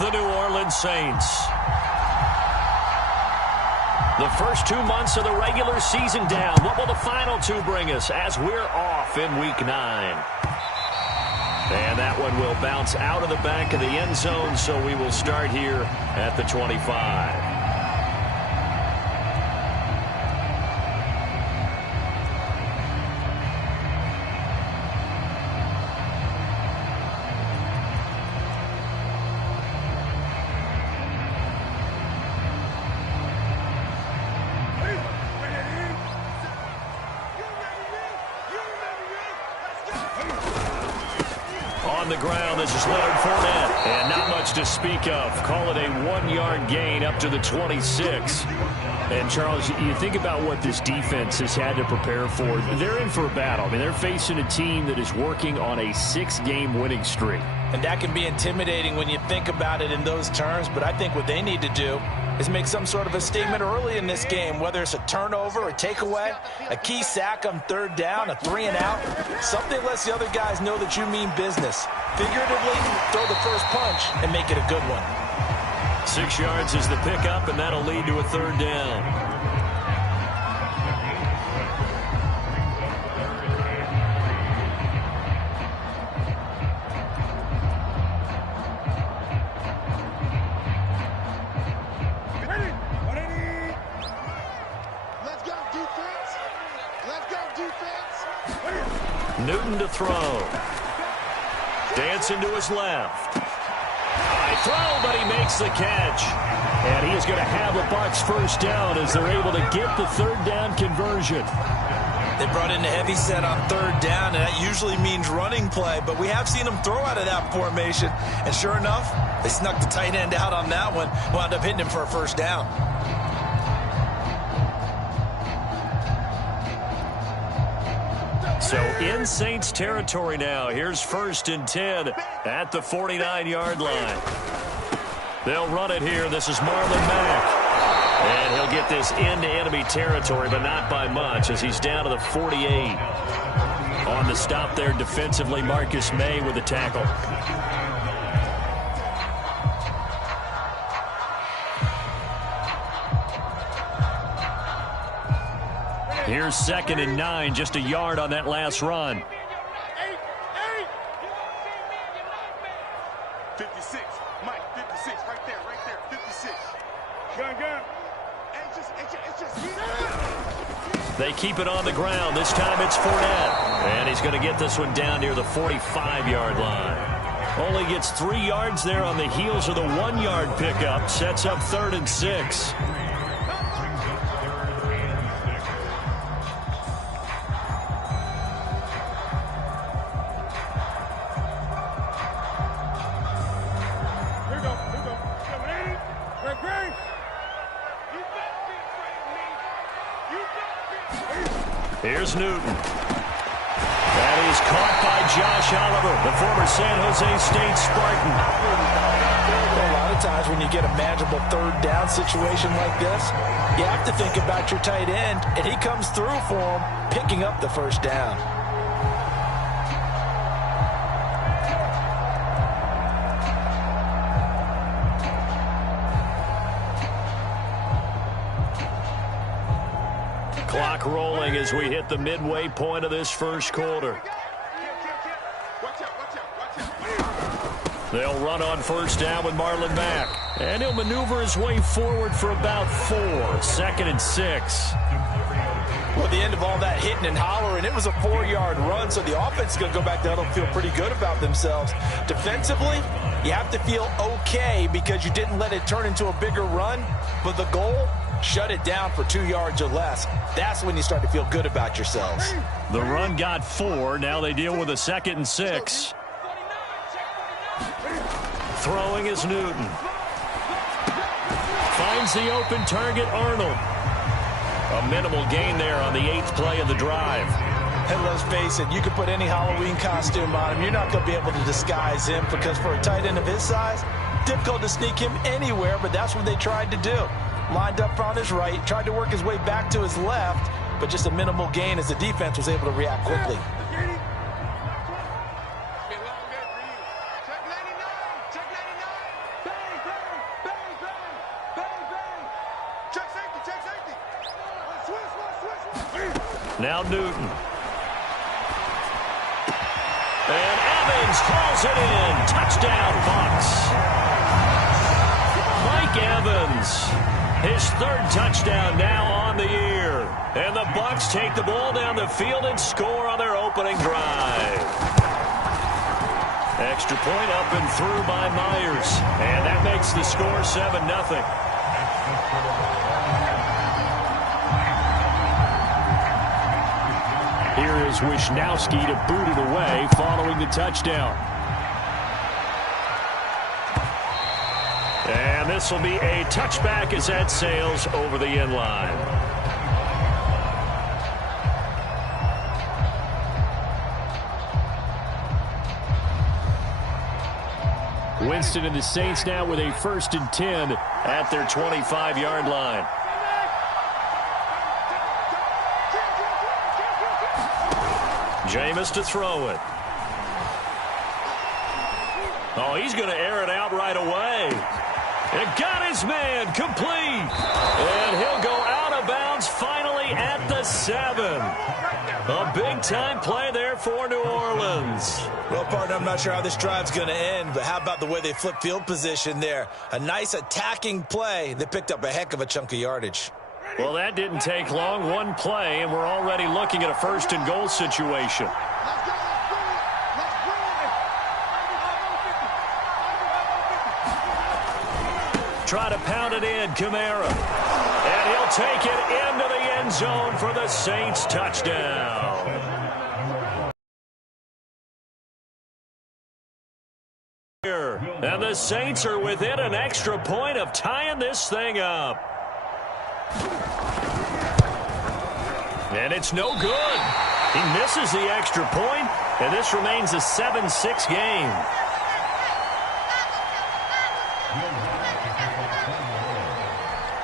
with the New Orleans Saints. The first 2 months of the regular season down. What will the final two bring us as we're off in Week 9? And that one will bounce out of the back of the end zone, so we will start here at the 25. On the ground, this is Leonard Fournette, and not much to speak of. Call it a 1-yard gain up to the 26. And, Charles, you think about what this defense has had to prepare for. They're in for a battle. I mean, they're facing a team that is working on a 6-game winning streak. And that can be intimidating when you think about it in those terms, but I think what they need to do is make some sort of a statement early in this game, whether it's a turnover, a takeaway, a key sack on third down, a 3-and-out. Something lets the other guys know that you mean business. Figuratively, throw the first punch and make it a good one. 6 yards is the pickup, and that'll lead to a third down. Newton to throw. Dancing to his left. High throw, but he makes the catch. And he is going to have a Bucs first down as they're able to get the third down conversion. They brought in a heavy set on third down, and that usually means running play, but we have seen them throw out of that formation. And sure enough, they snuck the tight end out on that one, wound up hitting him for a first down. So in Saints territory now. Here's 1st and 10 at the 49-yard line. They'll run it here. This is Marlon Mack. And he'll get this into enemy territory, but not by much as he's down to the 48. On the stop there defensively, Marcus May with the tackle. Here's 2nd and 9, just a yard on that last run. 56, Mike, 56, right there, 56. Gun. They keep it on the ground. This time it's Fournette. And he's going to get this one down near the 45-yard line. Only gets 3 yards there on the heels of the 1-yard pickup. Sets up 3rd and 6. Here's Newton. That is caught by Josh Oliver, the former San Jose State Spartan. A lot of times when you get a manageable third down situation like this, you have to think about your tight end, and he comes through for him, picking up the first down. Clock rolling as we hit the midway point of this first quarter. They'll run on first down with Marlon Mack. And he'll maneuver his way forward for about 4. 2nd and 6. Well, at the end of all that hitting and hollering, it was a 4-yard run, so the offense is going to go back there and feel pretty good about themselves. Defensively, you have to feel okay because you didn't let it turn into a bigger run, but the goal, shut it down for 2 yards or less. That's when you start to feel good about yourselves. The run got 4. Now they deal with a 2nd and 6. Throwing is Newton. Finds the open target, Arnold. A minimal gain there on the 8th play of the drive. And let's face it, you can put any Halloween costume on him. You're not going to be able to disguise him because for a tight end of his size, difficult to sneak him anywhere, but that's what they tried to do. Lined up on his right, tried to work his way back to his left, but just a minimal gain as the defense was able to react quickly. Now Newton. And Evans hauls it in. Touchdown, Bucs. Mike Evans, his third touchdown now on the year. And the Bucs take the ball down the field and score on their opening drive. Extra point up and through by Myers. And that makes the score 7-0. Here is Wisnowski to boot it away following the touchdown. And this will be a touchback as that sails over the end line. Winston and the Saints now with a 1st and 10 at their 25-yard line. Jameis to throw it. Oh, he's going to air it out right away. And got his man complete. And he'll go out of bounds finally at the 7. A big-time play there for New Orleans. Well, partner, I'm not sure how this drive's going to end, but how about the way they flip field position there? A nice attacking play. They picked up a heck of a chunk of yardage. Well, that didn't take long. One play, and we're already looking at a 1st and goal situation. Try to pound it in, Kamara. And he'll take it into the end zone for the Saints touchdown. And the Saints are within an extra point of tying this thing up. And it's no good. He misses the extra point, and this remains a 7-6 game.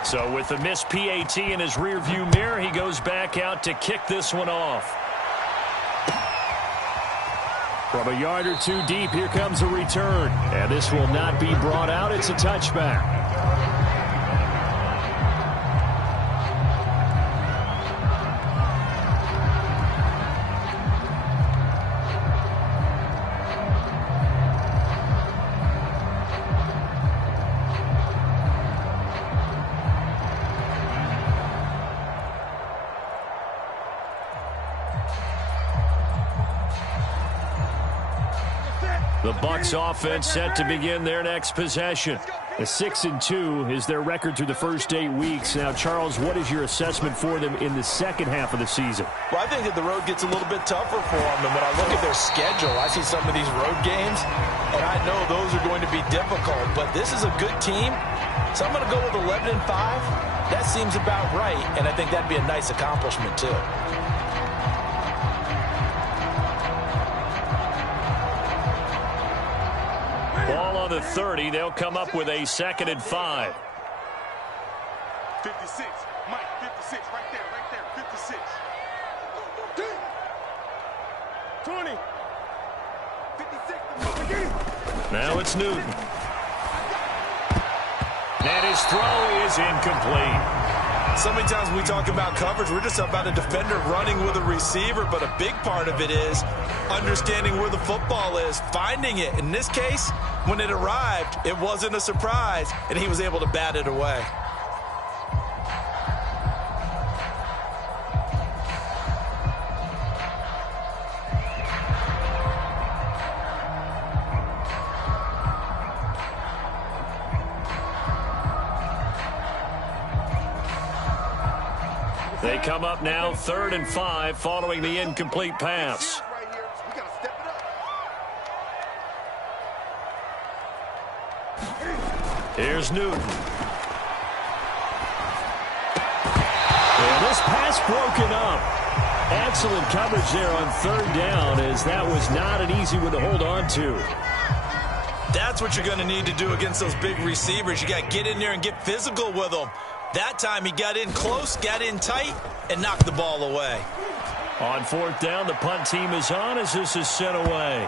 So with the missed PAT in his rearview mirror, he goes back out to kick this one off. From a yard or two deep, here comes a return. And this will not be brought out. It's a touchback. The Bucs offense set to begin their next possession. A 6-2 is their record through the first 8 weeks. Now, Charles, what is your assessment for them in the second half of the season? Well, I think that the road gets a little bit tougher for them. And when I look at their schedule, I see some of these road games, and I know those are going to be difficult. But this is a good team, so I'm going to go with 11-5. That seems about right, and I think that'd be a nice accomplishment, too. Ball on the 30. They'll come up with a 2nd and 5. 56. Mike, 56. Right there. 56. 20. 56. Now it's Newton. And his throw is incomplete. So many times when we talk about coverage, we're just about a defender running with a receiver, but a big part of it is understanding where the football is, finding it. In this case, when it arrived, it wasn't a surprise, and he was able to bat it away. They come up now 3rd and 5 following the incomplete pass. Here's Newton. And this pass broken up. Excellent coverage there on 3rd down, as that was not an easy one to hold on to. That's what you're going to need to do against those big receivers. You got to get in there and get physical with them. That time he got in close, got in tight, and knocked the ball away. On 4th down, the punt team is on as this is sent away.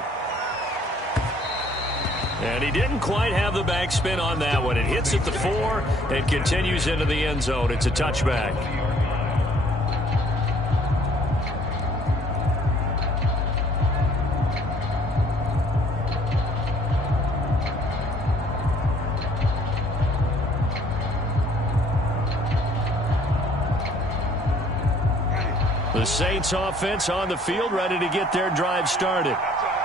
And he didn't quite have the backspin on that one. It hits at the 4 and continues into the end zone. It's a touchback. The Saints offense on the field, ready to get their drive started.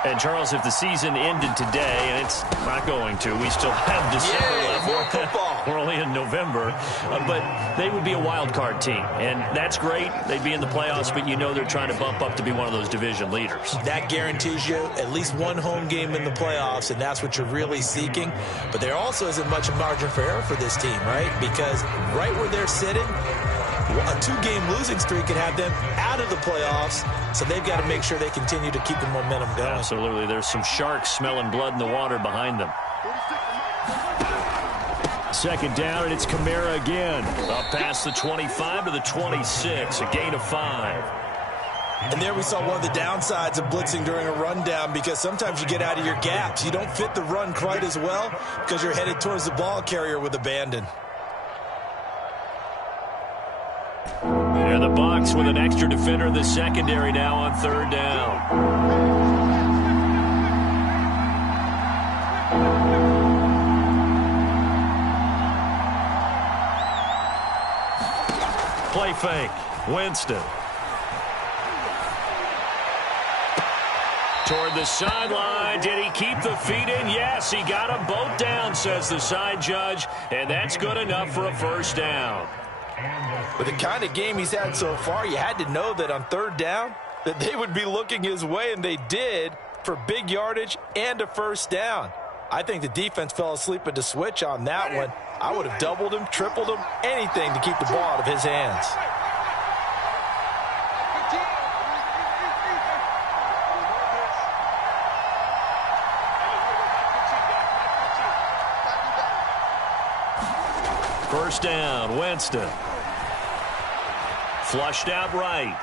And, Charles, if the season ended today, and it's not going to, we still have December left. More football. We're only in November. But they would be a wild card team, and that's great. They'd be in the playoffs, but you know they're trying to bump up to be one of those division leaders. That guarantees you at least one home game in the playoffs, and that's what you're really seeking. But there also isn't much margin for error for this team, right? Because right where they're sitting, a two-game losing streak could have them out of the playoffs, so they've got to make sure they continue to keep the momentum going. Absolutely. There's some sharks smelling blood in the water behind them. Second down, and it's Kamara again. Up past the 25 to the 26, a gain of 5. And there we saw one of the downsides of blitzing during a rundown, because sometimes you get out of your gaps. You don't fit the run quite as well because you're headed towards the ball carrier with abandon. And the Bucs with an extra defender in the secondary now on third down. Play fake. Winston. Toward the sideline. Did he keep the feet in? Yes, he got them both down, says the side judge. And that's good enough for a first down. With the kind of game he's had so far, you had to know that on third down that they would be looking his way, and they did, for big yardage and a first down. I think the defense fell asleep at the switch on that one. I would have doubled him, tripled him, anything to keep the ball out of his hands. First down, Winston. Flushed out right.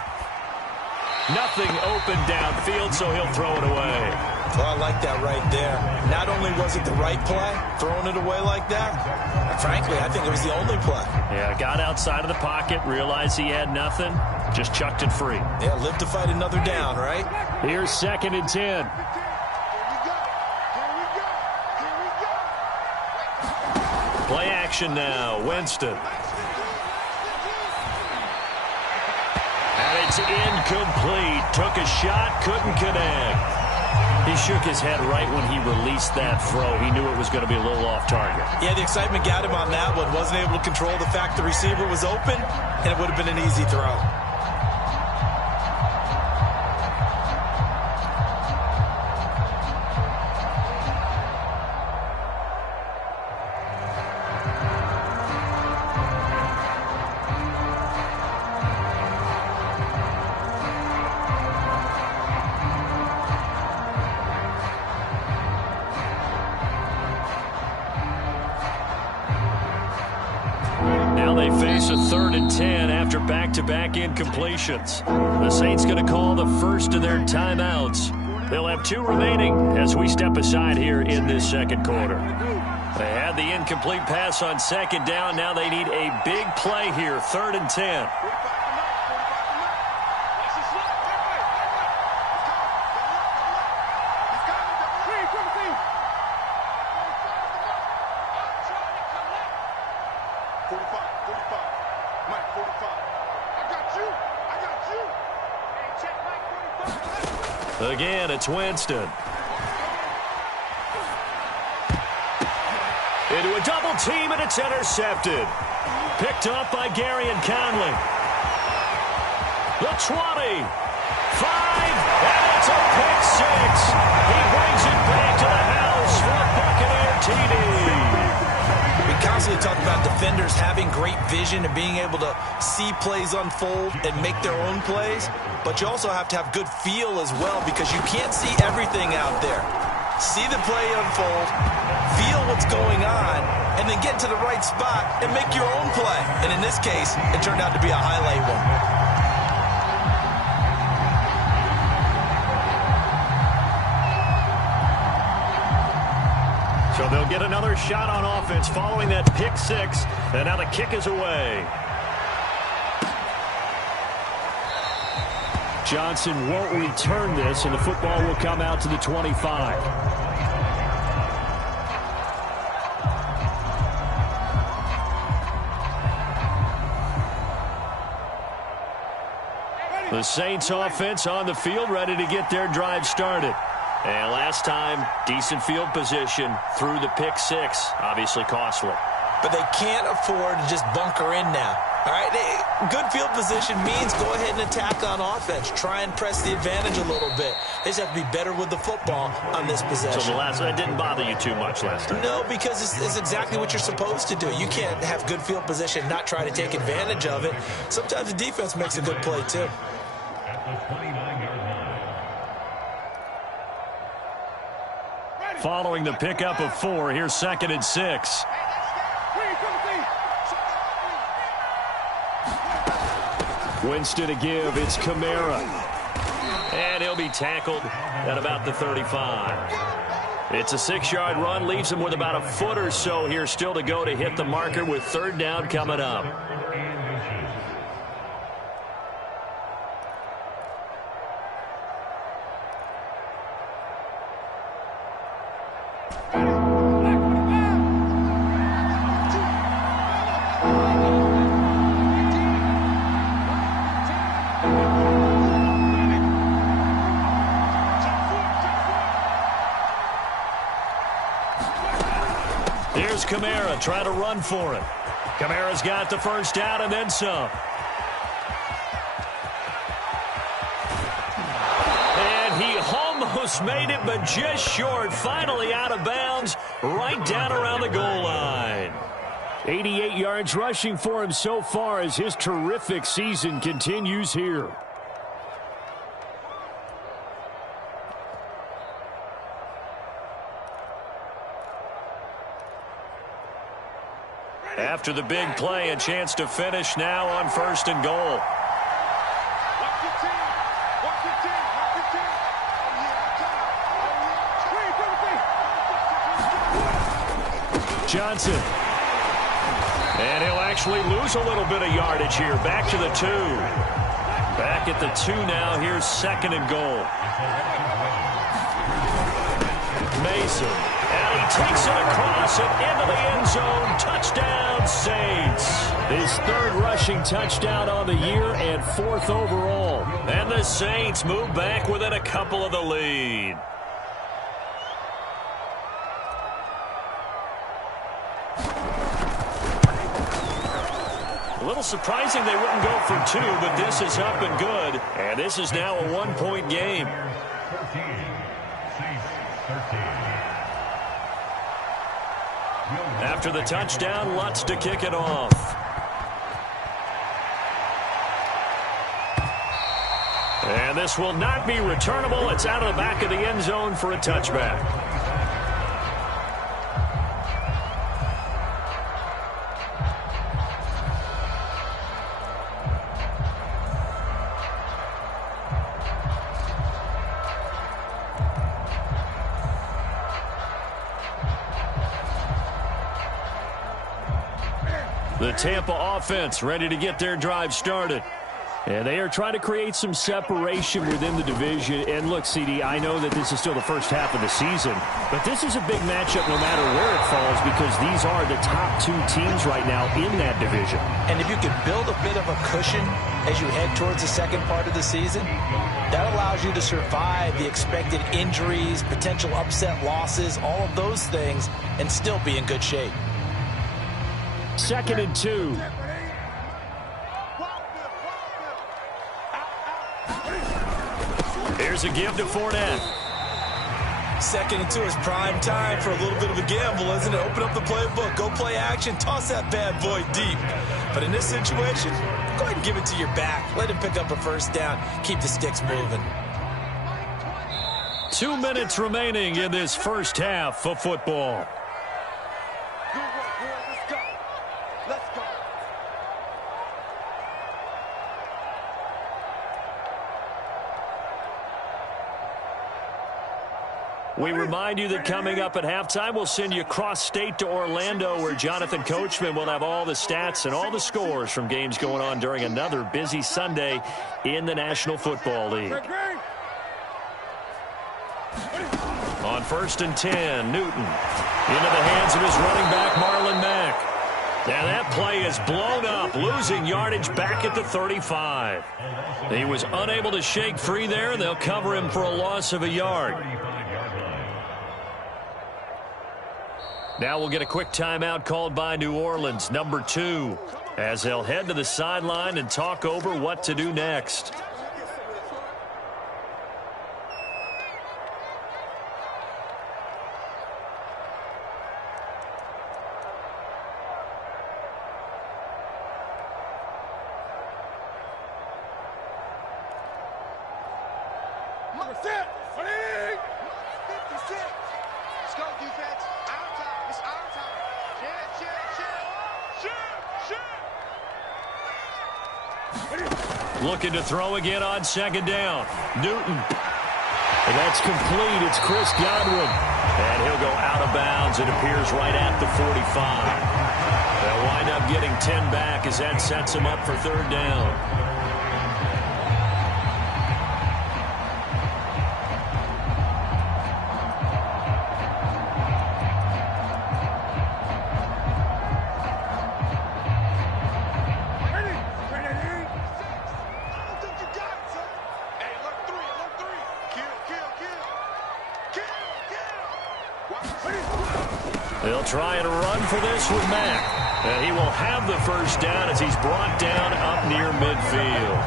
Nothing open downfield, so he'll throw it away. Well, I like that right there. Not only was it the right play, throwing it away like that, frankly, I think it was the only play. Yeah, got outside of the pocket, realized he had nothing, just chucked it free. Yeah, live to fight another down, right? Here's 2nd and 10. Play action now, Winston. And it's incomplete. Took a shot, couldn't connect. He shook his head right when he released that throw. He knew it was going to be a little off target. Yeah, the excitement got him on that one. Wasn't able to control the fact the receiver was open, and it would have been an easy throw. They face a 3rd and 10 after back-to-back incompletions. The Saints going to call the first of their timeouts. They'll have 2 remaining as we step aside here in this second quarter. They had the incomplete pass on 2nd down. Now they need a big play here, 3rd and 10. Again, it's Winston. Into a double team, and it's intercepted. Picked up by Gary and Conley. The 20. 5, and it's a pick 6. He brings it back to the house for a Buccaneer TD. We constantly talk about defenders having great vision and being able to see plays unfold and make their own plays. But you also have to have good feel as well, because you can't see everything out there. See the play unfold, feel what's going on, and then get to the right spot and make your own play. And in this case, it turned out to be a highlight one. So they'll get another shot on offense following that pick 6, and now the kick is away. Johnson won't return this, and the football will come out to the 25. The Saints offense on the field, ready to get their drive started. And last time, decent field position through the pick six. Obviously costly. But they can't afford to just bunker in now. All right, good field position means go ahead and attack on offense. Try and press the advantage a little bit. They just have to be better with the football on this possession. So that didn't bother you too much last time? No, because it's exactly what you're supposed to do. You can't have good field position and not try to take advantage of it. Sometimes the defense makes a good play, too. Following the pickup of 4, here's 2nd and 6. Winston to give. It's Kamara. And he'll be tackled at about the 35. It's a 6-yard run. Leaves him with about a foot or so here still to go to hit the marker with 3rd down coming up. Here's Kamara trying to run for it. Kamara's got the 1st down and then some. And he almost made it, but just short. Finally out of bounds, right down around the goal line. 88 yards rushing for him so far as his terrific season continues here. After the big play, a chance to finish now on 1st and goal. Johnson. And he'll actually lose a little bit of yardage here. Back to the 2. Back at the 2 now. Here's 2nd and goal. Mason. And he takes it across and into the end zone. Touchdown, Saints. His 3rd rushing touchdown on the year and 4th overall. And the Saints move back within a couple of the lead. A little surprising they wouldn't go for 2, but this is up and good. And this is now a 1-point game. After the touchdown, Lutz to kick it off. And this will not be returnable. It's out of the back of the end zone for a touchback. The Tampa offense ready to get their drive started. And they are trying to create some separation within the division. And look, CD, I know that this is still the first half of the season, but this is a big matchup no matter where it falls because these are the top 2 teams right now in that division. And if you could build a bit of a cushion as you head towards the second part of the season, that allows you to survive the expected injuries, potential upset losses, all of those things, and still be in good shape. 2nd and 2. Here's a give to Fournette. 2nd and 2 is prime time for a little bit of a gamble, isn't it? Open up the playbook, go play action, toss that bad boy deep. But in this situation, go ahead and give it to your back. Let him pick up a 1st down. Keep the sticks moving. 2 minutes remaining in this first half of football. We remind you that coming up at halftime, we'll send you cross-state to Orlando, where Jonathan Coachman will have all the stats and all the scores from games going on during another busy Sunday in the National Football League. On 1st and 10, Newton into the hands of his running back, Marlon Mack. Now that play is blown up, losing yardage back at the 35. He was unable to shake free there, and they'll cover him for a loss of a yard. Now we'll get a quick timeout called by New Orleans, number 2, as they'll head to the sideline and talk over what to do next. Looking to throw again on second down. Newton. And that's complete. It's Chris Godwin. And he'll go out of bounds. It appears right at the 45. They'll wind up getting 10 back as that sets him up for third down. They'll try and run for this with Mack. And he will have the first down as he's brought down up near midfield.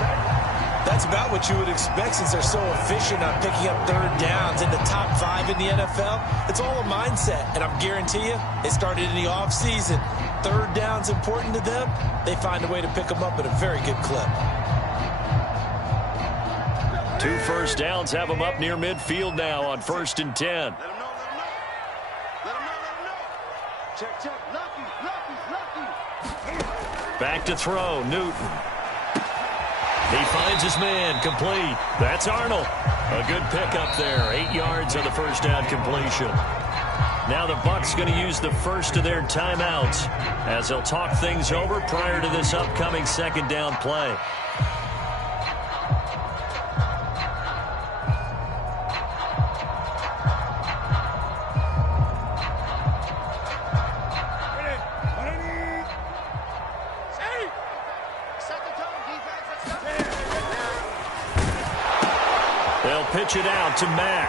That's about what you would expect since they're so efficient on picking up third downs in the top 5 in the NFL. It's all a mindset, and I guarantee you, it started in the offseason. Third down's important to them. They find a way to pick them up at a very good clip. 2 first downs have them up near midfield now on 1st and 10. Check. Lucky. Back to throw, Newton. He finds his man, complete. That's Arnold. A good pickup there, 8 yards on the first down completion. Now the Bucs going to use the first of their timeouts as they'll talk things over prior to this upcoming second down play. Pitch it out to Mack.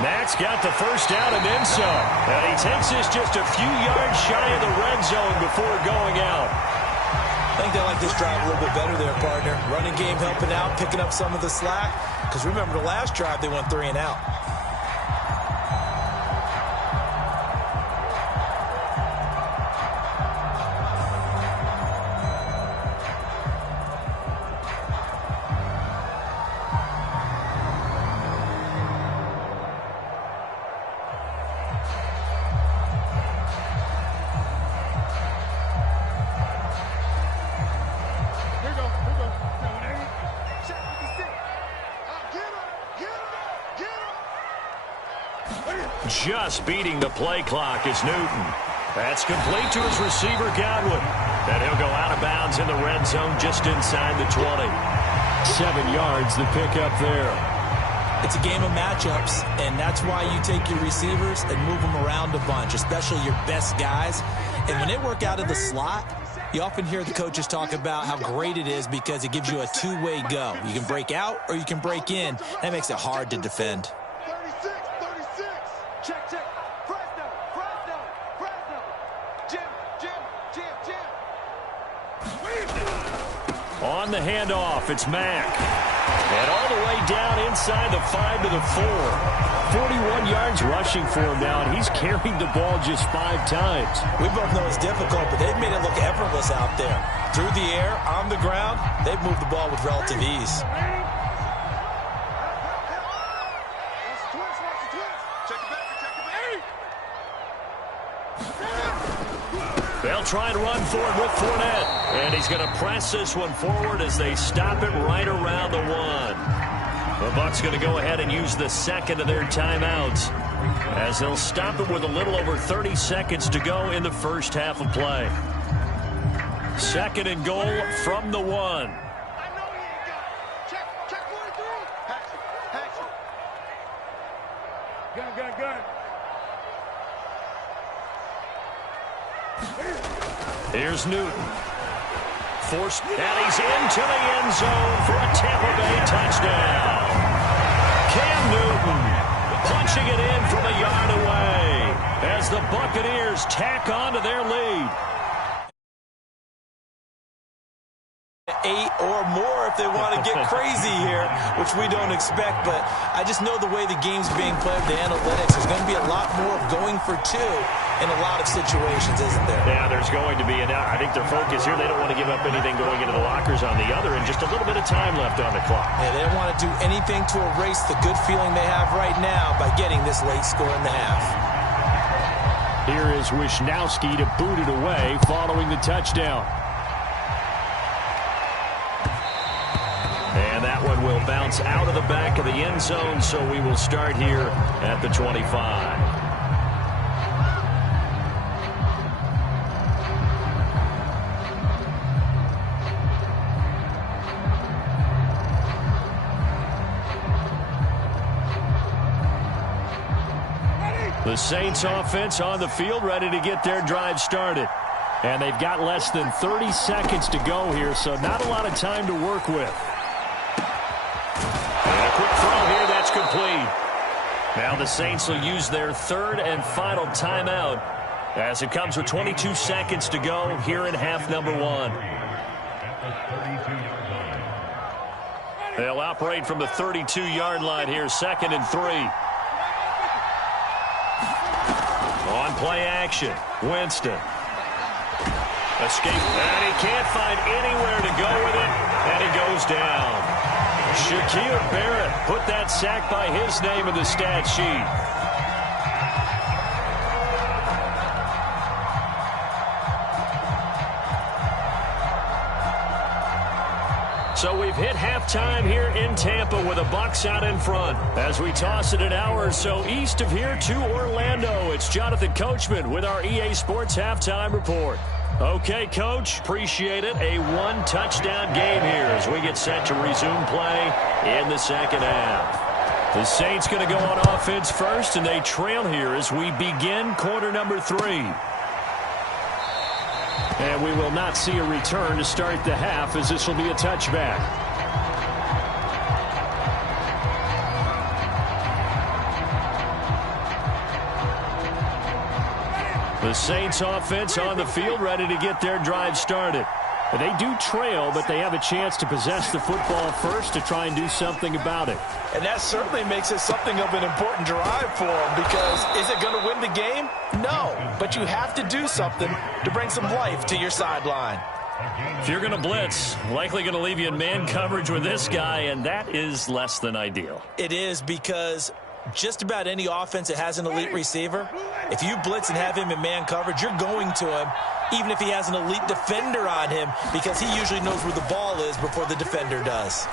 Mack's got the first down and then some. And he takes this just a few yards shy of the red zone before going out. I think they like this drive a little bit better there, partner. Running game helping out, picking up some of the slack. Because remember, the last drive they went 3 and out. Just beating the play clock is Newton. That's complete to his receiver, Godwin. And he'll go out of bounds in the red zone just inside the 20. 7 yards, the pickup there. It's a game of matchups, and that's why you take your receivers and move them around a bunch, especially your best guys. And when they work out of the slot, you often hear the coaches talk about how great it is because it gives you a two-way go. You can break out or you can break in. That makes it hard to defend. 36. Check. Fresno. Jim. On the handoff, it's Mack. And all the way down inside the 5 to the 4. 41 yards rushing for him now, and he's carried the ball just 5 times. We both know it's difficult, but they've made it look effortless out there. Through the air, on the ground, they've moved the ball with relative ease. They'll try and run for it with Fournette. And he's going to press this one forward as they stop it right around the 1. The Bucs going to go ahead and use the second of their timeouts as they'll stop it with a little over 30 seconds to go in the first half of play. 2nd and goal from the 1. I know he ain't got it. Check 43. Hatchet. Gun. Here's Newton. Forced, and he's into the end zone for a Tampa Bay touchdown. Cam Newton punching it in from a yard away as the Buccaneers tack on to their lead. 8 or more if they want to get crazy here, which we don't expect. But I just know the way the game's being played, the analytics, there's going to be a lot more of going for 2 in a lot of situations, isn't there? Yeah, there's going to be. And I think their focus here, they don't want to give up anything going into the lockers on the other, and just a little bit of time left on the clock. Yeah, they don't want to do anything to erase the good feeling they have right now by getting this late score in the half. Here is Wisnowski to boot it away following the touchdown. And that one will bounce out of the back of the end zone, so we will start here at the 25. The Saints offense on the field, ready to get their drive started. And they've got less than 30 seconds to go here, so not a lot of time to work with. And a quick throw here, that's complete. Now the Saints will use their third and final timeout as it comes with 22 seconds to go here in half number 1. They'll operate from the 32-yard line here, 2nd and 3. On play action, Winston. Escape, and he can't find anywhere to go with it, and he goes down. Shaquille Barrett put that sack by his name in the stat sheet. So we've hit halftime here in Tampa with the Bucs out in front. As we toss it an hour or so east of here to Orlando, it's Jonathan Coachman with our EA Sports Halftime Report. Okay, Coach, appreciate it. A one-touchdown game here as we get set to resume play in the second half. The Saints going to go on offense first, and they trail here as we begin quarter number 3. And we will not see a return to start the half, as this will be a touchback. The Saints offense on the field, ready to get their drive started. They do trail, but they have a chance to possess the football first to try and do something about it. And that certainly makes it something of an important drive for them, because is it going to win the game? No, but you have to do something to bring some life to your sideline. If you're going to blitz, likely going to leave you in man coverage with this guy, and that is less than ideal. It is, because just about any offense that has an elite receiver, if you blitz and have him in man coverage, you're going to him, even if he has an elite defender on him, because he usually knows where the ball is before the defender does.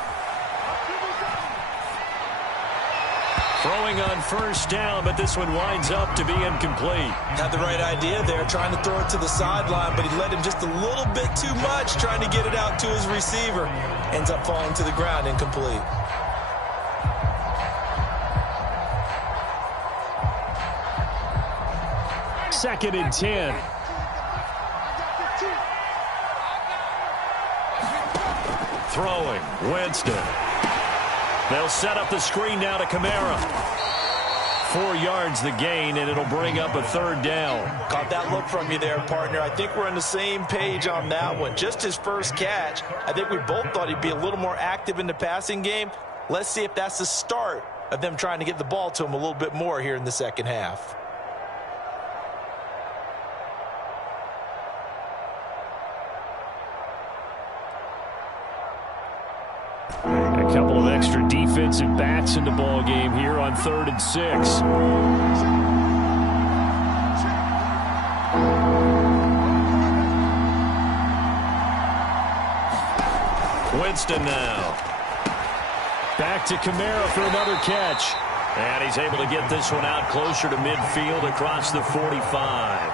Throwing on first down, but this one winds up to be incomplete. Had the right idea there, trying to throw it to the sideline, but he led him just a little bit too much, trying to get it out to his receiver. Ends up falling to the ground, incomplete. Second and 10. Throwing, Winston. They'll set up the screen now to Kamara. 4 yards the gain, and it'll bring up a third down. Caught that look from you there, partner. I think we're on the same page on that one. Just his first catch. I think we both thought he'd be a little more active in the passing game. Let's see if that's the start of them trying to get the ball to him a little bit more here in the second half. A couple of extra defensive backs in the ball game here on 3rd and 6. Winston now. Back to Kamara for another catch. And he's able to get this one out closer to midfield across the 45.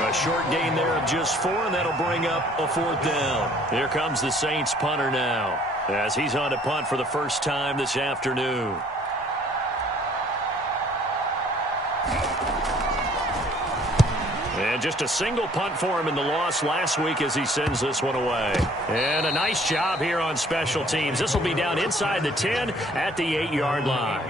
A short gain there of just 4, and that'll bring up a 4th down. Here comes the Saints punter now, as he's on to punt for the first time this afternoon. And just a single punt for him in the loss last week as he sends this one away. And a nice job here on special teams. This will be down inside the 10 at the 8-yard line.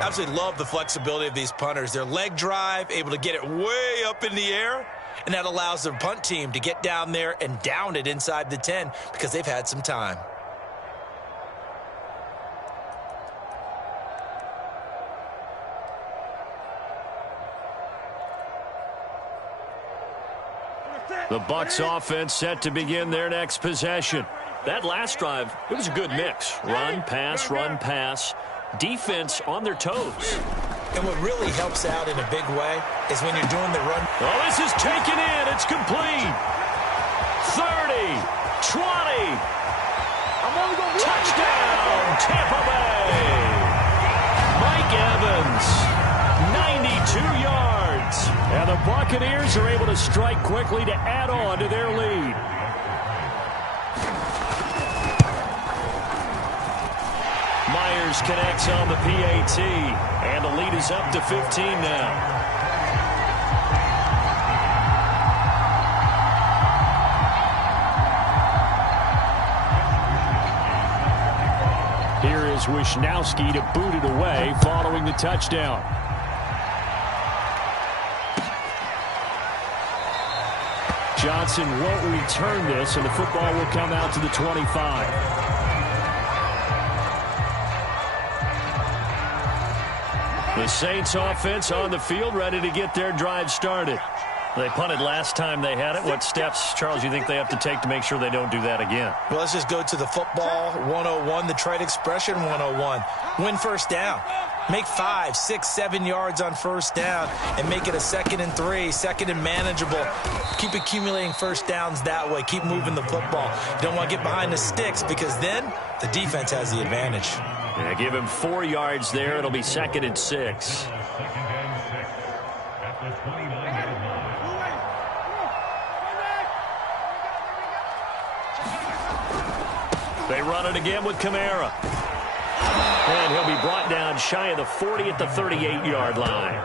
Absolutely love the flexibility of these punters. Their leg drive, able to get it way up in the air, and that allows their punt team to get down there and down it inside the 10 because they've had some time. The Bucs offense set to begin their next possession. That last drive, it was a good mix. Run, pass. Defense on their toes. And what really helps out in a big way is when you're doing the run. Oh, this is taken in. It's complete. 30, 20. Touchdown, Tampa Bay. Mike Evans, 92 yards. And the Buccaneers are able to strike quickly to add on to their lead. Myers connects on the PAT, and the lead is up to 15 now. Here is Wisnowski to boot it away following the touchdown. Johnson won't return this, and the football will come out to the 25. The Saints offense on the field, ready to get their drive started. They punted last time they had it. What steps, Charles, you think they have to take to make sure they don't do that again? Well, let's just go to the football 101, the trade expression 101. Win first down. Make 5, 6, 7 yards on first down and make it a 2nd and 3, 2nd and manageable. Keep accumulating first downs that way. Keep moving the football. You don't want to get behind the sticks because then the defense has the advantage. Yeah, give him 4 yards there. It'll be 2nd and 6. They run it again with Kamara. And he'll be brought down shy of the 40 at the 38-yard line.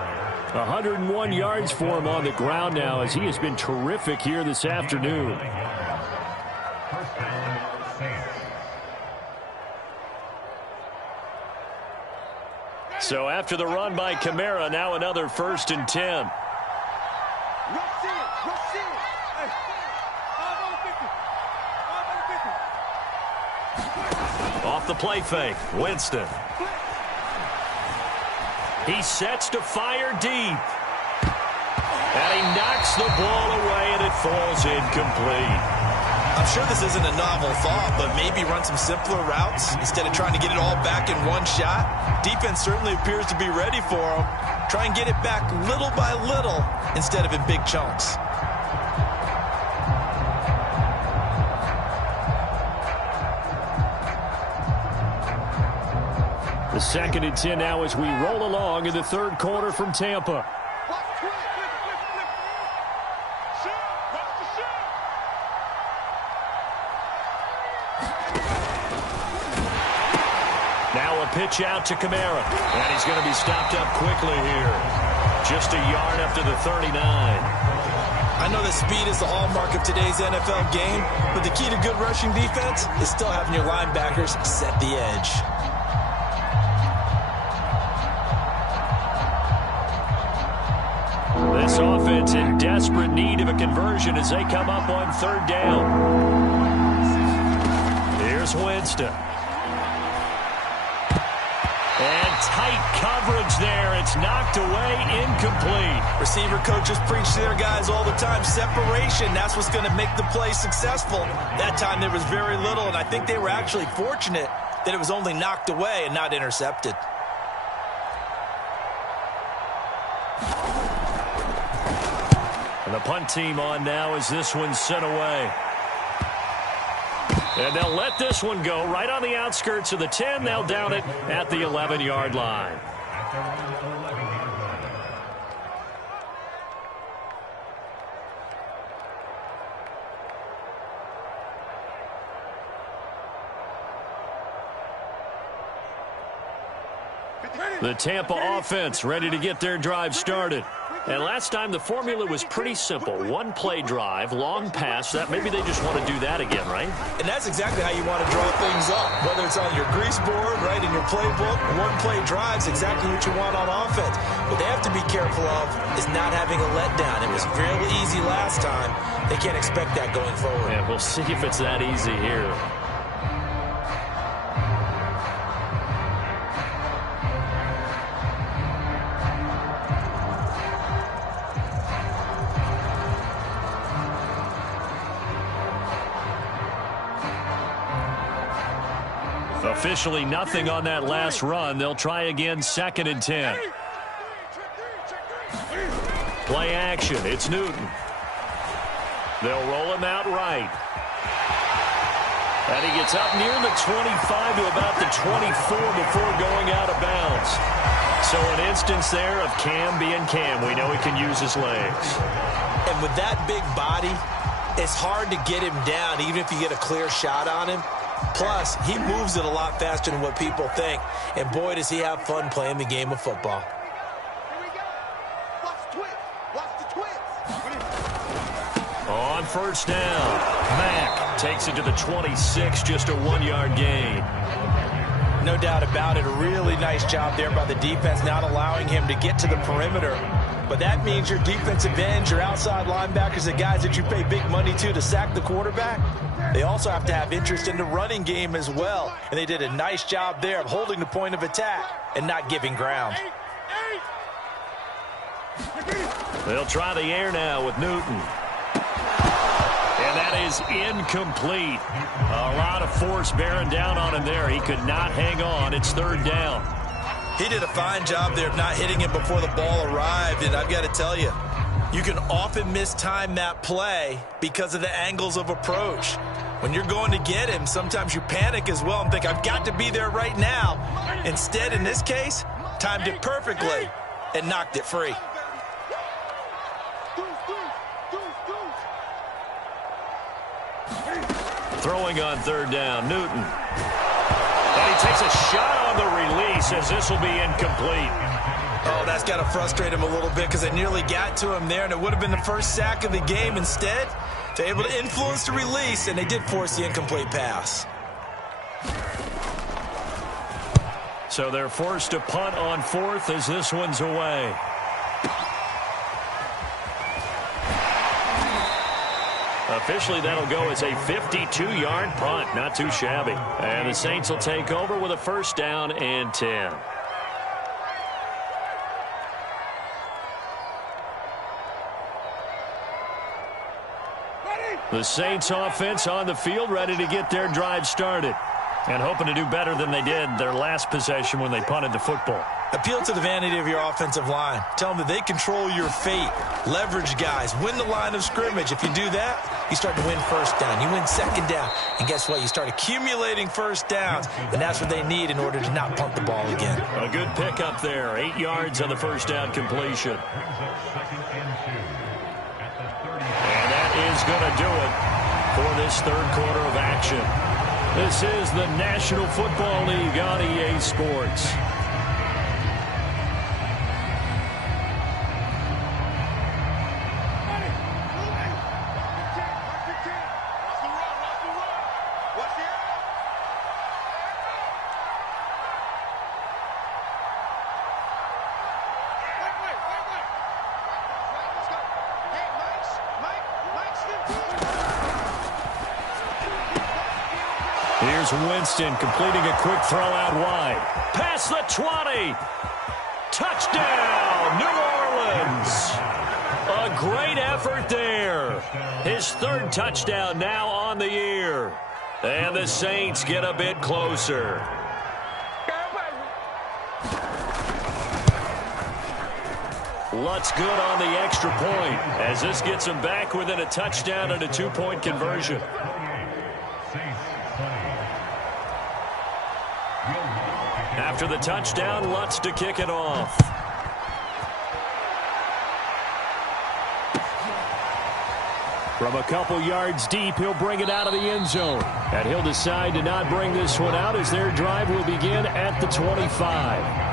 101 yards for him on the ground now as he has been terrific here this afternoon. So after the run by Kamara, now another 1st and 10. Off the play fake, Winston. He sets to fire deep. And he knocks the ball away, and it falls incomplete. I'm sure this isn't a novel thought, but maybe run some simpler routes instead of trying to get it all back in one shot. Defense certainly appears to be ready for him. Try and get it back little by little instead of in big chunks. The 2nd and 10 now as we roll along in the 3rd quarter from Tampa. Now a pitch out to Kamara. And he's going to be stopped up quickly here. Just a yard up to the 39. I know that speed is the hallmark of today's NFL game, but the key to good rushing defense is still having your linebackers set the edge. This offense in desperate need of a conversion as they come up on 3rd down. Here's Winston. And tight coverage there. It's knocked away, incomplete. Receiver coaches preach to their guys all the time. Separation, that's what's going to make the play successful. That time there was very little, and I think they were actually fortunate that it was only knocked away and not intercepted. And the punt team on now as this one's sent away. And they'll let this one go right on the outskirts of the 10. They'll down it at the 11-yard line. The Tampa offense ready to get their drive started. And last time the formula was pretty simple. One play drive, long pass. That maybe they just want to do that again, right? And that's exactly how you want to draw things up. Whether it's on your grease board, right, in your playbook, one play drive's exactly what you want on offense. What they have to be careful of is not having a letdown. It was real easy last time. They can't expect that going forward. Yeah, we'll see if it's that easy here. Officially nothing on that last run. They'll try again, 2nd and 10. Play action. It's Newton. They'll roll him out right. And he gets up near the 25 to about the 24 before going out of bounds. So an instance there of Cam being Cam. We know he can use his legs. And with that big body, it's hard to get him down, even if you get a clear shot on him. Plus, he moves it a lot faster than what people think. And boy, does he have fun playing the game of football. Here we go. Watch the twist. Watch the twist. On first down, Mack takes it to the 26, just a 1-yard gain. No doubt about it. A really nice job there by the defense, not allowing him to get to the perimeter. But that means your defensive ends, your outside linebackers, the guys that you pay big money to sack the quarterback, they also have to have interest in the running game as well. And they did a nice job there of holding the point of attack and not giving ground. They'll try the air now with Newton. And that is incomplete. A lot of force bearing down on him there. He could not hang on. It's 3rd down. He did a fine job there of not hitting him before the ball arrived. And I've got to tell you, you can often mistime that play because of the angles of approach. When you're going to get him, sometimes you panic as well and think, I've got to be there right now. Instead, in this case, timed it perfectly and knocked it free. Throwing on 3rd down, Newton. And he takes a shot on the release as this will be incomplete. Oh, that's got to frustrate him a little bit because they nearly got to him there, and it would have been the first sack of the game. Instead, they're able to influence the release, and they did force the incomplete pass. So they're forced to punt on 4th as this one's away. Officially, that'll go as a 52-yard punt. Not too shabby. And the Saints will take over with a 1st down and 10. The Saints offense on the field, ready to get their drive started. And hoping to do better than they did their last possession when they punted the football. Appeal to the vanity of your offensive line. Tell them that they control your fate. Leverage guys. Win the line of scrimmage. If you do that, you start to win 1st down. You win 2nd down. And guess what? You start accumulating 1st downs. And that's what they need in order to not punt the ball again. A good pickup there. 8 yards on the 1st down completion. And that is going to do it for this 3rd quarter of action. This is the National Football League on EA Sports. Here's Winston completing a quick throw out wide. Past the 20. Touchdown, New Orleans. A great effort there. His 3rd touchdown now on the year. And the Saints get a bit closer. Lutz good on the extra point as this gets him back within a touchdown and a 2-point conversion. After the touchdown, Lutz to kick it off. From a couple yards deep, he'll bring it out of the end zone. And he'll decide to not bring this one out as their drive will begin at the 25.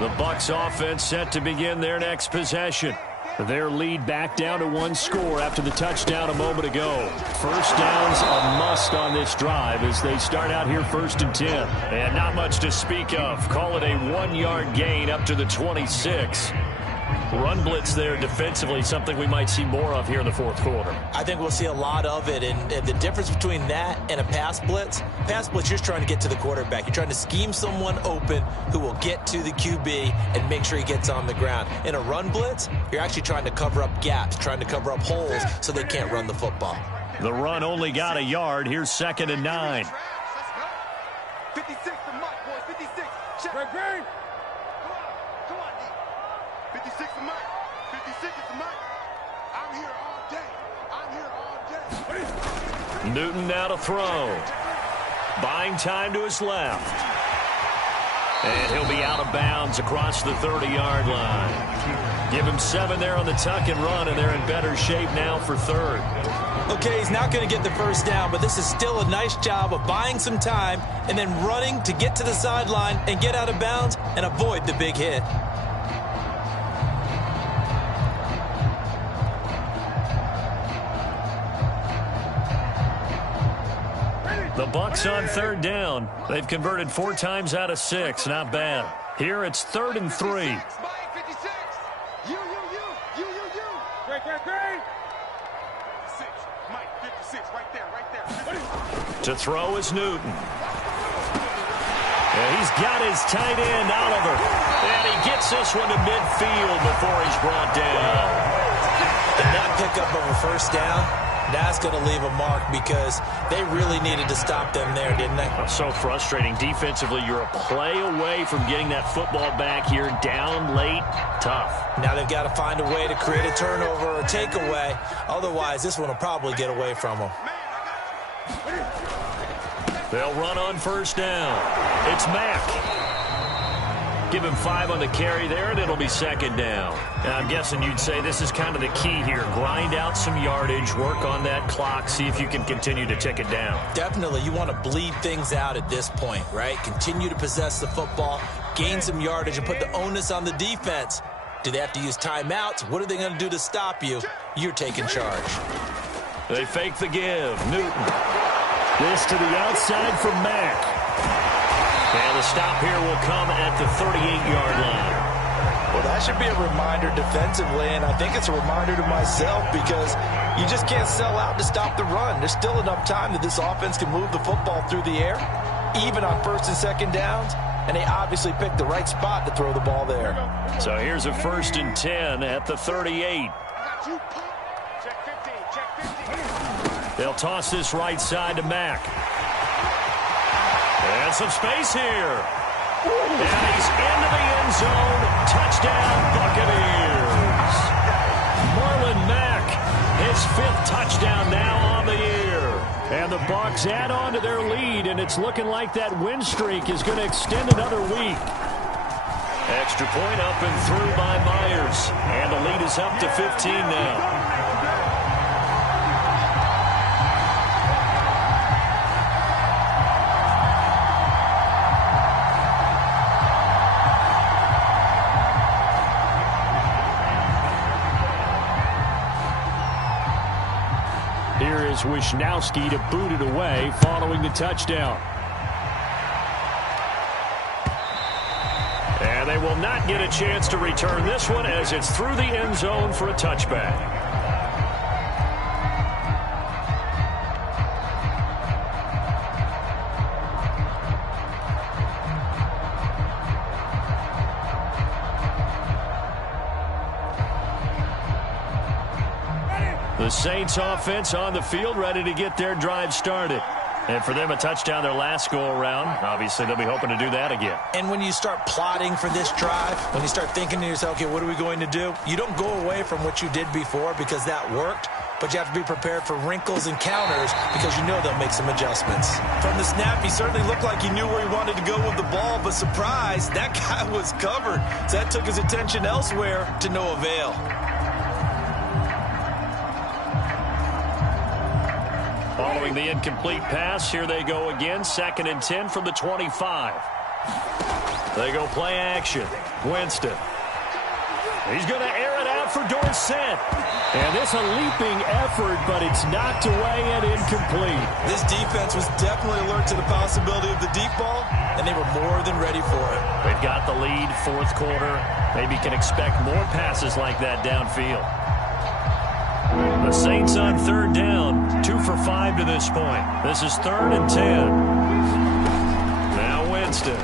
The Bucs offense set to begin their next possession. Their lead back down to one score after the touchdown a moment ago. First down's a must on this drive as they start out here 1st and 10. And not much to speak of. Call it a 1-yard gain up to the 26. Run blitz there defensively, something we might see more of here in the fourth quarter. I think we'll see a lot of it, and the difference between that and a pass blitz, you're just trying to get to the quarterback. You're trying to scheme someone open who will get to the QB and make sure he gets on the ground. In a run blitz, you're actually trying to cover up gaps, trying to cover up holes so they can't run the football. The run only got a yard. Here's 2nd and 9. 56 to Mike, boys. 56. Check. Come on, D. 56 to Mike. 56 to Mike. I'm here all day. Newton now to throw. Buying time to his left. And he'll be out of bounds across the 30-yard line. Give him 7 there on the tuck and run, and they're in better shape now for 3rd. Okay, he's not going to get the first down, but this is still a nice job of buying some time and then running to get to the sideline and get out of bounds and avoid the big hit. The Bucs on 3rd down. They've converted 4 times out of 6. Not bad. Here it's 3rd and 3. Mike, 56. You. Great. 56. Mike, 56. Right there. 56. To throw is Newton. And he's got his tight end, Oliver. And he gets this one to midfield before he's brought down. And that pickup of a first down, that's going to leave a mark because they really needed to stop them there, didn't they? So frustrating. Defensively, you're a play away from getting that football back here. Down late, tough. Now they've got to find a way to create a turnover or a takeaway. Otherwise, this one will probably get away from them. They'll run on first down. It's Mack. Give him 5 on the carry there, and it'll be 2nd down. Now, I'm guessing you'd say this is kind of the key here. Grind out some yardage, work on that clock, see if you can continue to tick it down. Definitely. You want to bleed things out at this point, right? Continue to possess the football, gain some yardage, and put the onus on the defense. Do they have to use timeouts? What are they going to do to stop you? You're taking charge. They fake the give. Newton. This to the outside for Mack. And the stop here will come at the 38-yard line. Well, that should be a reminder defensively, and I think it's a reminder to myself because you just can't sell out to stop the run. There's still enough time that this offense can move the football through the air, even on 1st and 2nd downs, and they obviously picked the right spot to throw the ball there. So here's a 1st and 10 at the 38. Check 15. They'll toss this right side to Mack. And some space here. And he's into the end zone. Touchdown, Buccaneers. Marlon Mack, his 5th touchdown now on the year. And the Bucs add on to their lead, and it's looking like that win streak is going to extend another week. Extra point up and through by Myers. And the lead is up to 15 now. Here is Wisnowski to boot it away following the touchdown. And they will not get a chance to return this one as it's through the end zone for a touchback. The Saints offense on the field, ready to get their drive started. And for them, a touchdown their last go-around. Obviously, they'll be hoping to do that again. And when you start plotting for this drive, when you start thinking to yourself, okay, what are we going to do? You don't go away from what you did before because that worked, but you have to be prepared for wrinkles and counters because you know they'll make some adjustments. From the snap, he certainly looked like he knew where he wanted to go with the ball, but surprise, that guy was covered. So that took his attention elsewhere to no avail. Following the incomplete pass, here they go again. 2nd and 10 from the 25. They go play action. Winston. He's going to air it out for Dorsett. And this a leaping effort, but it's knocked away and incomplete. This defense was definitely alert to the possibility of the deep ball, and they were more than ready for it. They've got the lead, fourth quarter. Maybe can expect more passes like that downfield. The Saints on third down, 2 for 5 to this point. This is 3rd and 10. Now Winston.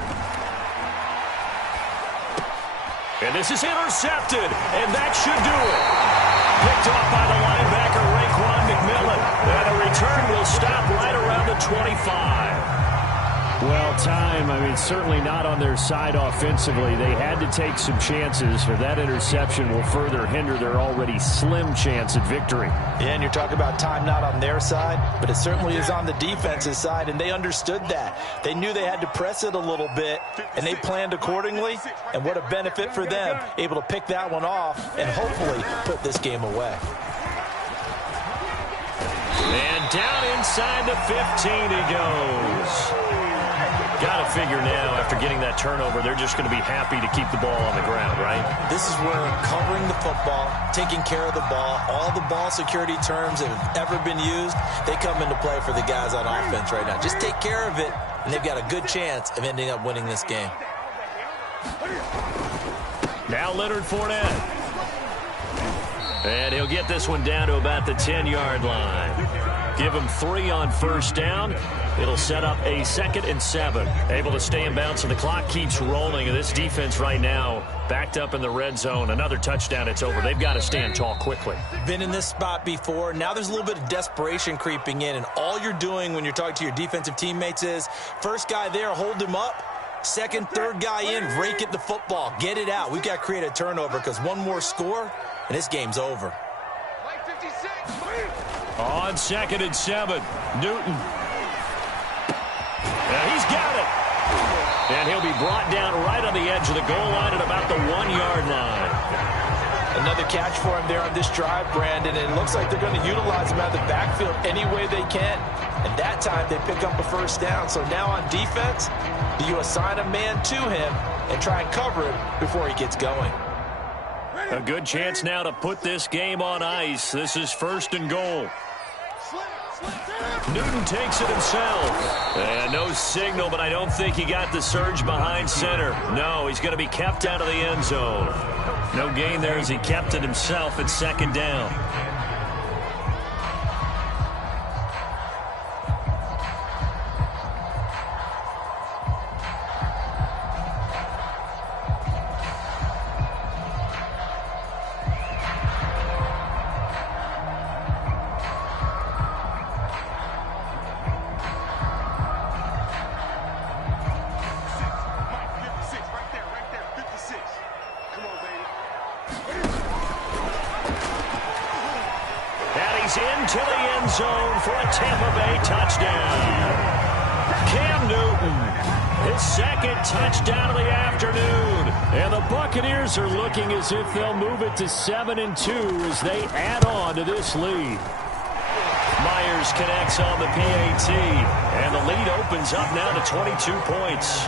And this is intercepted, and that should do it. Picked off by the linebacker, Raekwon McMillan. And the return will stop right around the 25. Well, time, certainly not on their side offensively. They had to take some chances, or that interception will further hinder their already slim chance at victory. Yeah, and you're talking about time not on their side, but it certainly is on the defense's side, and they understood that. They knew they had to press it a little bit, and they planned accordingly, and what a benefit for them, able to pick that one off and hopefully put this game away. And down inside the 15 he goes. Got to figure now, after getting that turnover, they're just going to be happy to keep the ball on the ground, right? This is where covering the football, taking care of the ball, all the ball security terms that have ever been used, they come into play for the guys on offense right now. Just take care of it, and they've got a good chance of ending up winning this game. Now Leonard Fournette. And he'll get this one down to about the 10-yard line. Give him 3 on first down. It'll set up a 2nd and 7. Able to stay in bounds, and the clock keeps rolling. And this defense right now backed up in the red zone. Another touchdown, it's over. They've got to stand tall quickly. Been in this spot before. Now there's a little bit of desperation creeping in. And all you're doing when you're talking to your defensive teammates is, first guy there, hold him up. Second, third guy in, rake at the football. Get it out. We've got to create a turnover because one more score, and this game's over. On 2nd and 7, Newton. And he's got it. And he'll be brought down right on the edge of the goal line at about the 1-yard line. Another catch for him there on this drive, Brandon. And it looks like they're going to utilize him out of the backfield any way they can. And that time they pick up a first down. So now on defense, do you assign a man to him and try and cover him before he gets going? A good chance now to put this game on ice. This is 1st and goal. Newton takes it himself. And no signal, but I don't think he got the surge behind center. No, he's going to be kept out of the end zone. No gain there as he kept it himself at 2nd down. Into the end zone for a Tampa Bay touchdown. Cam Newton, his 2nd touchdown of the afternoon. And the Buccaneers are looking as if they'll move it to 7-2 as they add on to this lead. Myers connects on the PAT, and the lead opens up now to 22 points.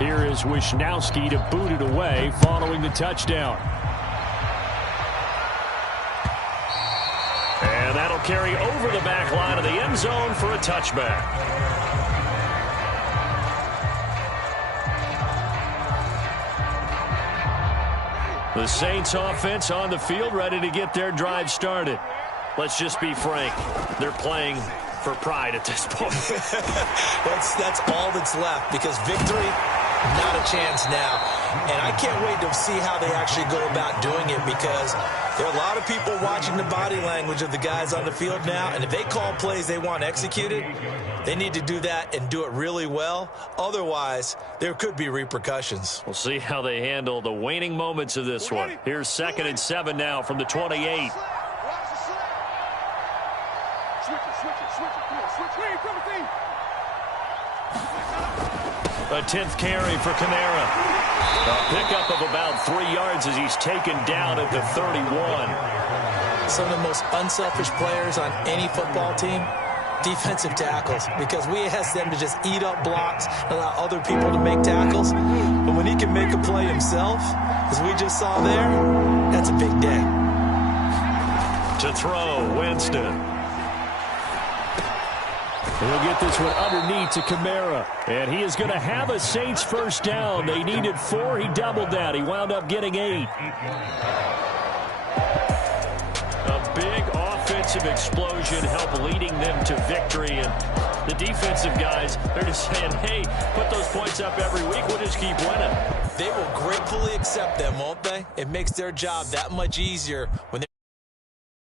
Here is Wisnowski to boot it away following the touchdown. And that'll carry over the back line of the end zone for a touchback. The Saints offense on the field ready to get their drive started. Let's just be frank. They're playing for pride at this point. That's all that's left because victory, not a chance now. And I can't wait to see how they actually go about doing it because there are a lot of people watching the body language of the guys on the field now. And if they call plays they want executed, they need to do that and do it really well. Otherwise, there could be repercussions. We'll see how they handle the waning moments of this one. Here's 2nd and 7 now from the 28. A 10th carry for Kamara. A pickup of about 3 yards as he's taken down at the 31. some of the most unselfish players on any football team? Defensive tackles, because we ask them to just eat up blocks, allow other people to make tackles. But when he can make a play himself, as we just saw there, that's a big day. To throw, Winston. He'll get this one underneath to Kamara. And he is going to have a Saints first down. They needed 4. He doubled that. He wound up getting 8. A big offensive explosion helped leading them to victory. And the defensive guys, they're just saying, hey, put those points up every week. We'll just keep winning. They will gratefully accept them, won't they? It makes their job that much easier when they